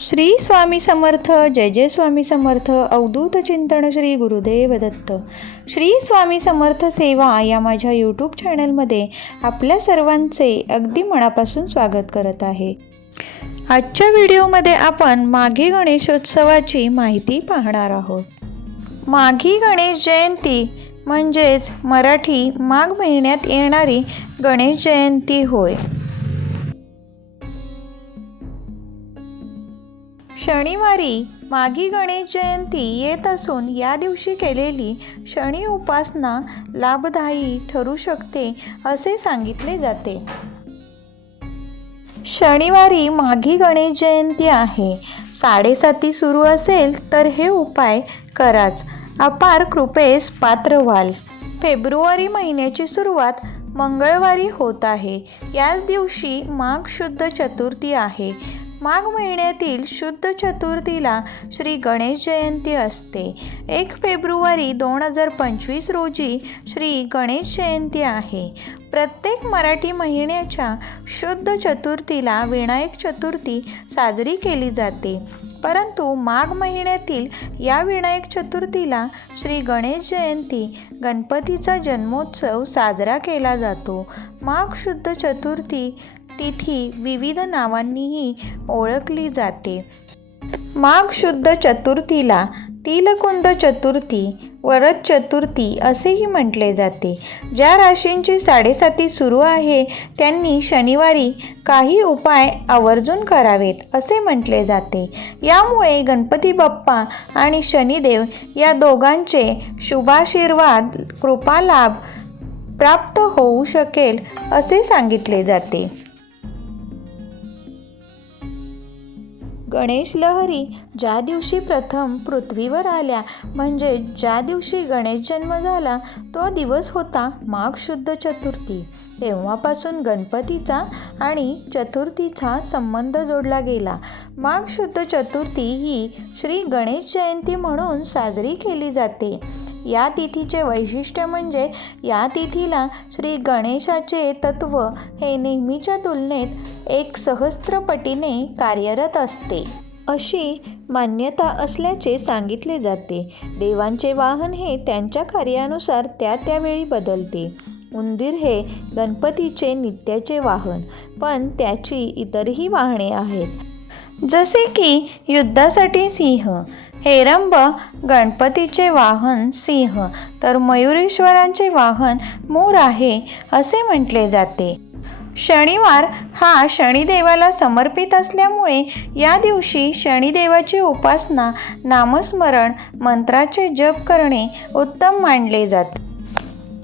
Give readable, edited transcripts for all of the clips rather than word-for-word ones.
श्री स्वामी समर्थ. जय जय स्वामी समर्थ. अवधूत चिंतन श्री गुरुदेव दत्त. श्री स्वामी समर्थ सेवा या माझ्या यूट्यूब चॅनलमध्ये आपल्या सर्वांचे अगदी मनापासून स्वागत करत आहे. आजच्या व्हिडिओमध्ये आपण माघी गणेशोत्सवाची माहिती पाहणार आहोत. माघी गणेश जयंती म्हणजेच मराठी माघ महिन्यात येणारी गणेश जयंती होय. शनिवारी माघी गणेश जयंती येत असून या दिवशी केलेली शनी उपासना लाभदायी ठरू शकते असे सांगितले जाते. शनिवारी माघी गणेश जयंती आहे. 7:30 सुरू असेल तर हे उपाय कराच, अपार कृपेस पात्र व्हाल. फेब्रुवारी महिन्याची सुरुवात मंगळवारी होत आहे. याच दिवशी माघ शुद्ध चतुर्थी आहे. माघ महिन्यातील शुद्ध चतुर्थीला श्री गणेश जयंती असते. 1 फेब्रुवारी 2025 रोजी श्री गणेश जयंती आहे. प्रत्येक मराठी महिन्याच्या शुद्ध चतुर्थीला विनायक चतुर्थी साजरी केली जाते, परंतु माघ महिन्यातील या विनायक चतुर्थीला श्री गणेश जयंती गणपतीचा जन्मोत्सव साजरा केला जातो. माघ शुद्ध चतुर्थी तिथी विविध नावांनीही ओळखली जाते. माघ शुद्ध चतुर्थीला तिलकुंद चतुर्थी, वरद चतुर्थी असेही म्हटले जाते. ज्या राशींची 7:30 सुरू आहे त्यांनी शनिवारी काही उपाय आवर्जून करावेत असे म्हटले जाते. यामुळे गणपती बाप्पा आणि शनिदेव या दोघांचे शुभाशीर्वाद कृपालाभ प्राप्त होऊ शकेल असे सांगितले जाते. गणेश लहरी ज्या दिवशी प्रथम पृथ्वीवर आल्या म्हणजे ज्या दिवशी गणेश जन्म झाला तो दिवस होता माघ शुद्ध चतुर्थी. तेव्हापासून गणपतीचा आणि चतुर्थीचा संबंध जोडला गेला. माघ शुद्ध चतुर्थी ही श्री गणेश जयंती म्हणून साजरी केली जाते. या तिथीचे वैशिष्ट्य म्हणजे या तिथीला श्री गणेशाचे तत्व हे नेहमीच्या तुलनेत 1 सहस्त्रपटीने कार्यरत असते अशी मान्यता असल्याचे सांगितले जाते. देवांचे वाहन हे त्यांच्या कार्यानुसार त्यावेळी बदलते. उंदीर हे गणपतीचे नित्याचे वाहन, पण त्याची इतरही वाहने आहेत, जसे की युद्धासाठी सिंह. हेरंब गणपतीचे वाहन सिंह तर मयुरेश्वरांचे वाहन मोर आहे असे म्हटले जाते. शनिवार हा शनिदेवाला समर्पित असल्यामुळे या दिवशी शनिदेवाची उपासना, नामस्मरण, मंत्राचे जप करणे उत्तम मानले जाते.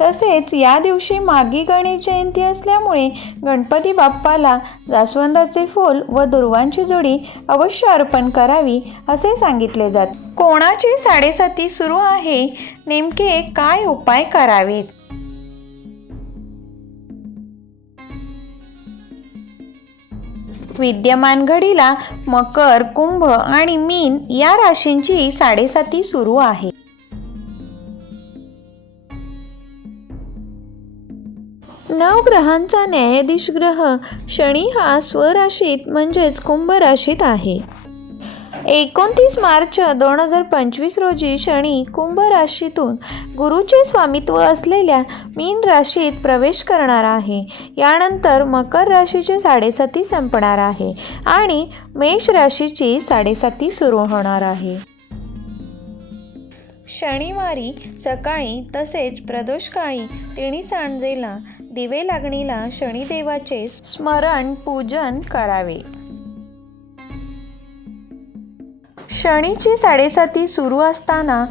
तसेच या दिवशी माघी गणेश जयंती असल्यामुळे गणपती बाप्पाला जास्वंदाचे फूल व दुर्वांची जोडी अवश्य अर्पण करावी असे सांगितले जाते. कोणाची 7:30 सुरू आहे, नेमके काय उपाय करावेत? विद्यमान घडीला मकर, कुंभ आणि मीन या राशींची 7:30 सुरू आहे. नवग्रहांचा न्यायाधीश ग्रह शनी हा स्वराशीत म्हणजेच कुंभ राशीत आहे. 29 मार्च 2025 रोजी शनी कुंभ राशीतून गुरुचे स्वामित्व असलेल्या मीन राशीत प्रवेश करणार आहे. यानंतर मकर राशीची 7:30 संपणार आहे आणि मेष राशीची 7:30 सुरू होणार आहे. शनिवारी सकाळी तसेच प्रदोषकाळी तिन्ही सांजेला दिवे लागणीला शनिदेवाचे स्मरण पूजन करावे. शनीची 7:30 सुरू असताना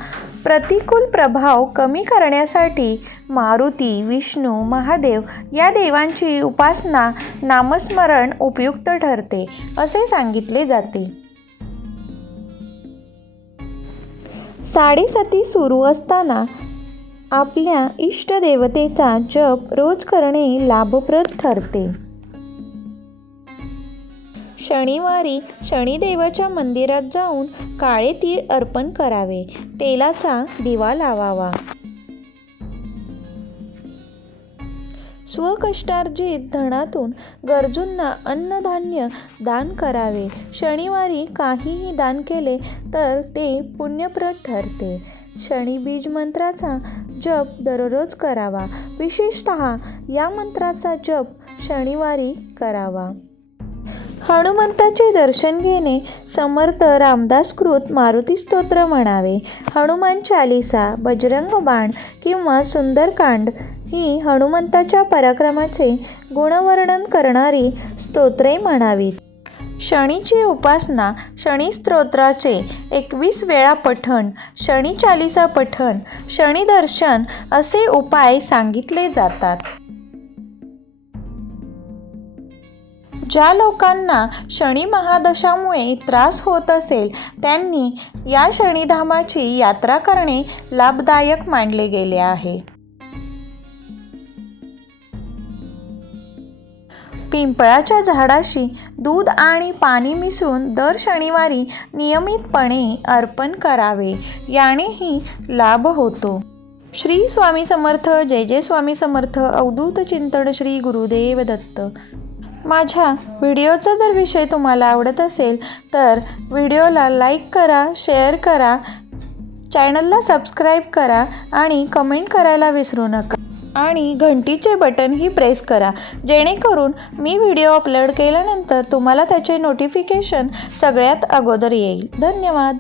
प्रतिकूल प्रभाव कमी करण्यासाठी मारुती, विष्णू, महादेव या देवांची उपासना, नामस्मरण उपयुक्त ठरते असे सांगितले जाते. 7:30 सुरू असताना आपल्या इष्टदेवतेचा जप रोज करणे लाभप्रद ठरते. शनिवारी शनिदेवाच्या मंदिरात जाऊन काळे तीळ अर्पण करावे. तेलाचा दिवा लावावा. स्वकष्टार्जित धनातून गरजूंना अन्नधान्य दान करावे. शनिवारी काहीही दान केले तर ते पुण्यप्रद ठरते. शनी बीज मंत्राचा जप दररोज करावा. विशेषतः या मंत्राचा जप शनिवारी करावा. हनुमंताचे दर्शन घेणे. समर्थ रामदासकृत मारुती स्तोत्र म्हणावे. हनुमान चालीसा, बजरंग बाण किंवा सुंदरकांड ही हनुमंताच्या पराक्रमाचे गुणवर्णन करणारी स्तोत्रे म्हणावीत. शनीची उपासना. शनी स्तोत्राचे 21 वेळा पठण, शनी चालीसा पठण, शनी दर्शन असे उपाय सांगितले जातात. ज्या लोकांना शनी महादशामुळे त्रास होत असेल त्यांनी या शनिधामाची यात्रा करणे लाभदायक मानले गेले आहे. पिंपळाच्या झाडाशी दूध आणि पाणी मिसळून दर शनिवारी नियमितपणे अर्पण करावे. यानेही लाभ होतो. श्री स्वामी समर्थ. जय जय स्वामी समर्थ. अवधूत चिंतन. श्री गुरुदेव दत्त. माझ्या व्हिडिओचा जर विषय तुम्हाला आवडत असेल तर व्हिडिओला लाईक करा, शेअर करा, चॅनलला सबस्क्राईब करा आणि कमेंट करायला विसरू नका. आणि घंटीचे बटनही प्रेस करा जेणेकरून मी व्हिडिओ अपलोड केल्यानंतर तुम्हाला त्याचे नोटिफिकेशन सगळ्यात अगोदर येईल. धन्यवाद.